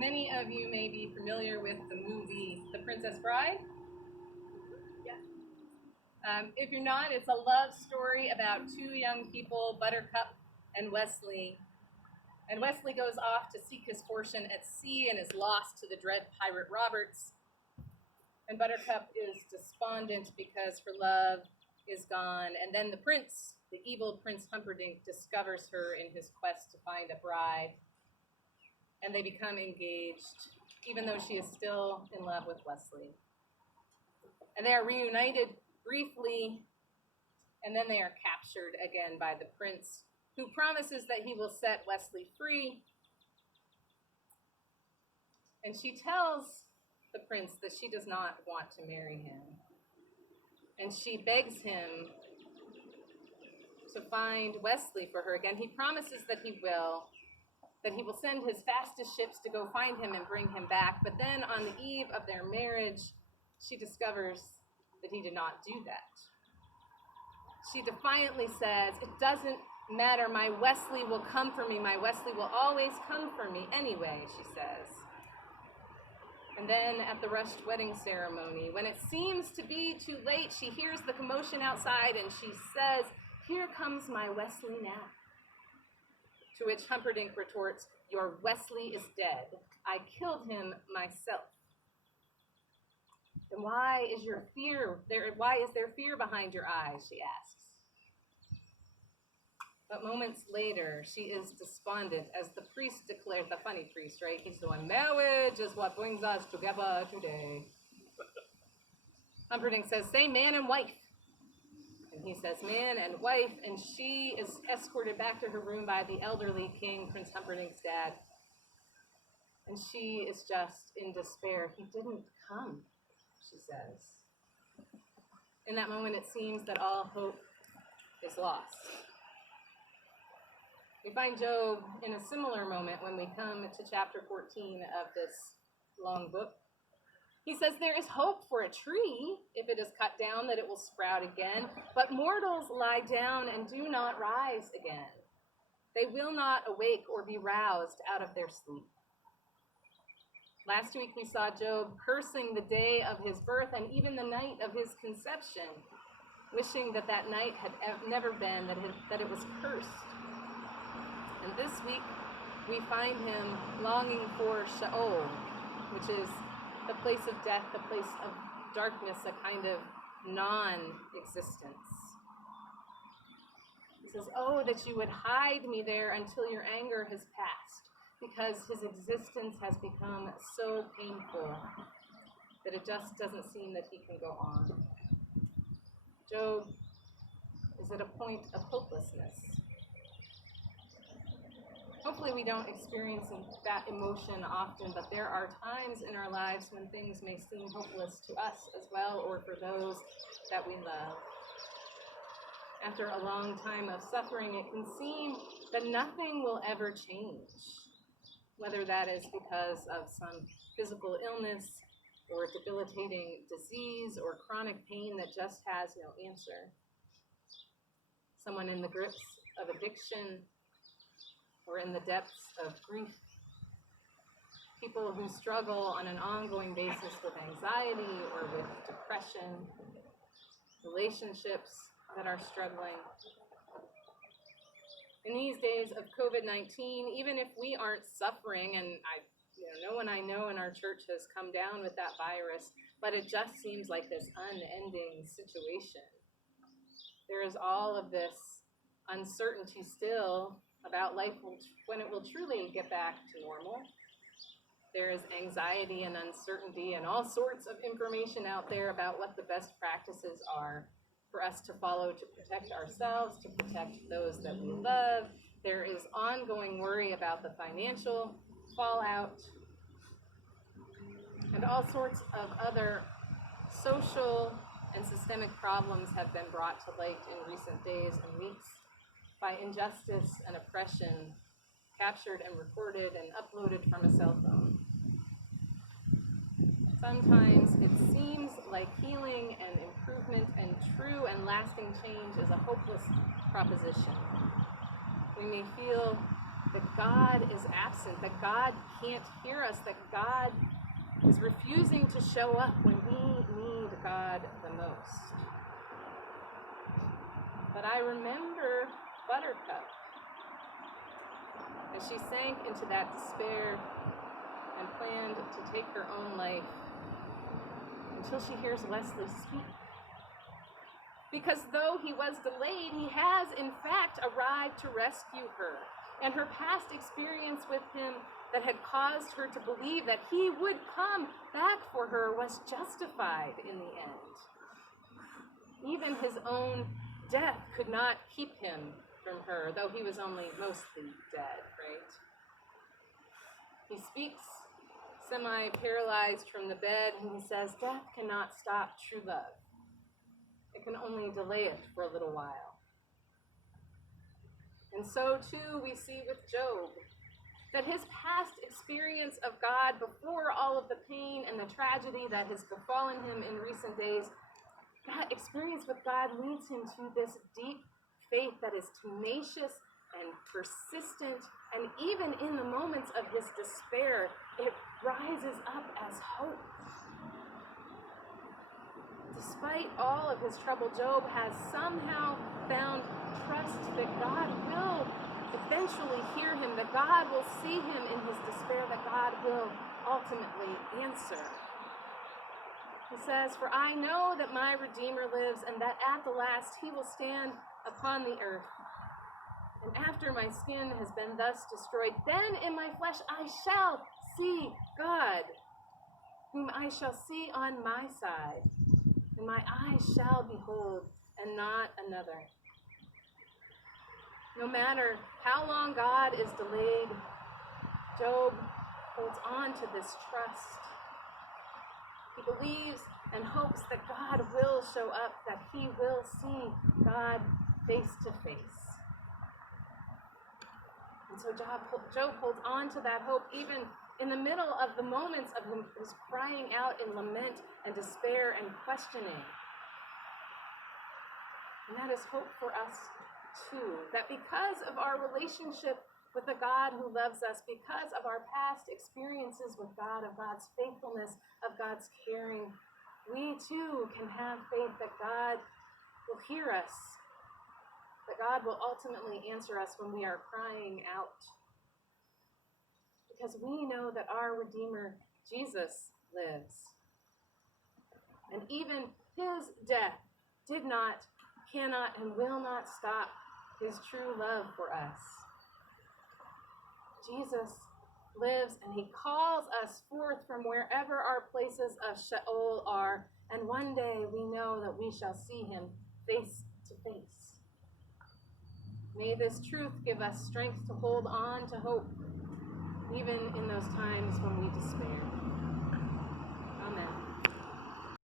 Many of you may be familiar with the movie The Princess Bride. If you're not, it's a love story about two young people, Buttercup and Wesley. And Wesley goes off to seek his fortune at sea and is lost to the dread pirate Roberts. And Buttercup is despondent because her love is gone. And then the prince, the evil Prince Humperdinck, discovers her in his quest to find a bride. And they become engaged, even though she is still in love with Wesley. And they are reunited briefly, and then they are captured again by the prince, who promises that he will set Wesley free. And she tells the prince that she does not want to marry him. And she begs him to find Wesley for her again. He promises that he will send his fastest ships to go find him and bring him back. But then on the eve of their marriage, she discovers that he did not do that. She defiantly says, "It doesn't matter, my Wesley will come for me. My Wesley will always come for me anyway," she says. And then at the rushed wedding ceremony, when it seems to be too late, she hears the commotion outside and she says, "Here comes my Wesley now." To which Humperdinck retorts, "Your Wesley is dead. I killed him myself." "Then why is there fear behind your eyes?" she asks. But moments later, she is despondent as the priest declares, the funny priest, right? He's the one, "Marriage is what brings us together today." Humperdinck says, "Say man and wife." And he says, "Man and wife," and she is escorted back to her room by the elderly king, Prince Humperdinck's dad. And she is just in despair. "He didn't come," she says. In that moment, it seems that all hope is lost. We find Job in a similar moment when we come to chapter 14 of this long book. He says, "There is hope for a tree. If it is cut down, that it will sprout again. But mortals lie down and do not rise again. They will not awake or be roused out of their sleep." Last week we saw Job cursing the day of his birth and even the night of his conception, wishing that that night had never been, that it was cursed. And this week we find him longing for Sheol, which is the place of death, the place of darkness, a kind of non-existence. He says, "Oh, that you would hide me there until your anger has passed," because his existence has become so painful that it just doesn't seem that he can go on. Job is at a point of hopelessness. Hopefully we don't experience that emotion often, but there are times in our lives when things may seem hopeless to us as well, or for those that we love. After a long time of suffering, it can seem that nothing will ever change, whether that is because of some physical illness or debilitating disease or chronic pain that just has no answer. Someone in the grips of addiction or in the depths of grief. People who struggle on an ongoing basis with anxiety or with depression. Relationships that are struggling. In these days of COVID-19, even if we aren't suffering, and no one I know in our church has come down with that virus, but it just seems like this unending situation. There is all of this uncertainty still about life when it will truly get back to normal. There is anxiety and uncertainty and all sorts of information out there about what the best practices are for us to follow to protect ourselves, to protect those that we love. There is ongoing worry about the financial fallout, and all sorts of other social and systemic problems have been brought to light in recent days and weeks by injustice and oppression captured and recorded and uploaded from a cell phone. Sometimes it seems like healing and improvement and true and lasting change is a hopeless proposition. We may feel that God is absent, that God can't hear us, that God is refusing to show up when we need God the most. But I remember Buttercup as she sank into that despair and planned to take her own life until she hears Wesley speak. Because though he was delayed, he has in fact arrived to rescue her. And her past experience with him that had caused her to believe that he would come back for her was justified in the end. Even his own death could not keep him from her, though he was only mostly dead, right? He speaks semi-paralyzed from the bed, and he says, "Death cannot stop true love. It can only delay it for a little while." And so too we see with Job, that his past experience of God before all of the pain and the tragedy that has befallen him in recent days, that experience with God leads him to this deep faith that is tenacious and persistent, and even in the moments of his despair, it rises up as hope. Despite all of his trouble, Job has somehow found trust that God will eventually hear him, that God will see him in his despair, that God will ultimately answer. He says, "For I know that my Redeemer lives, and that at the last he will stand upon the earth. And after my skin has been thus destroyed, then in my flesh I shall see God, whom I shall see on my side, and my eyes shall behold, and not another." No matter how long God is delayed, Job holds on to this trust. He believes and hopes that God will show up, that he will see God face to face. And so Job holds on to that hope even in the middle of the moments of his crying out in lament and despair and questioning. And that is hope for us too, that because of our relationship with a God who loves us, because of our past experiences with God, of God's faithfulness, of God's caring, we too can have faith that God will hear us, that God will ultimately answer us when we are crying out. Because we know that our Redeemer, Jesus, lives. And even his death did not, cannot, and will not stop his true love for us. Jesus lives, and he calls us forth from wherever our places of Sheol are, and one day we know that we shall see him face to face. May this truth give us strength to hold on to hope, even in those times when we despair.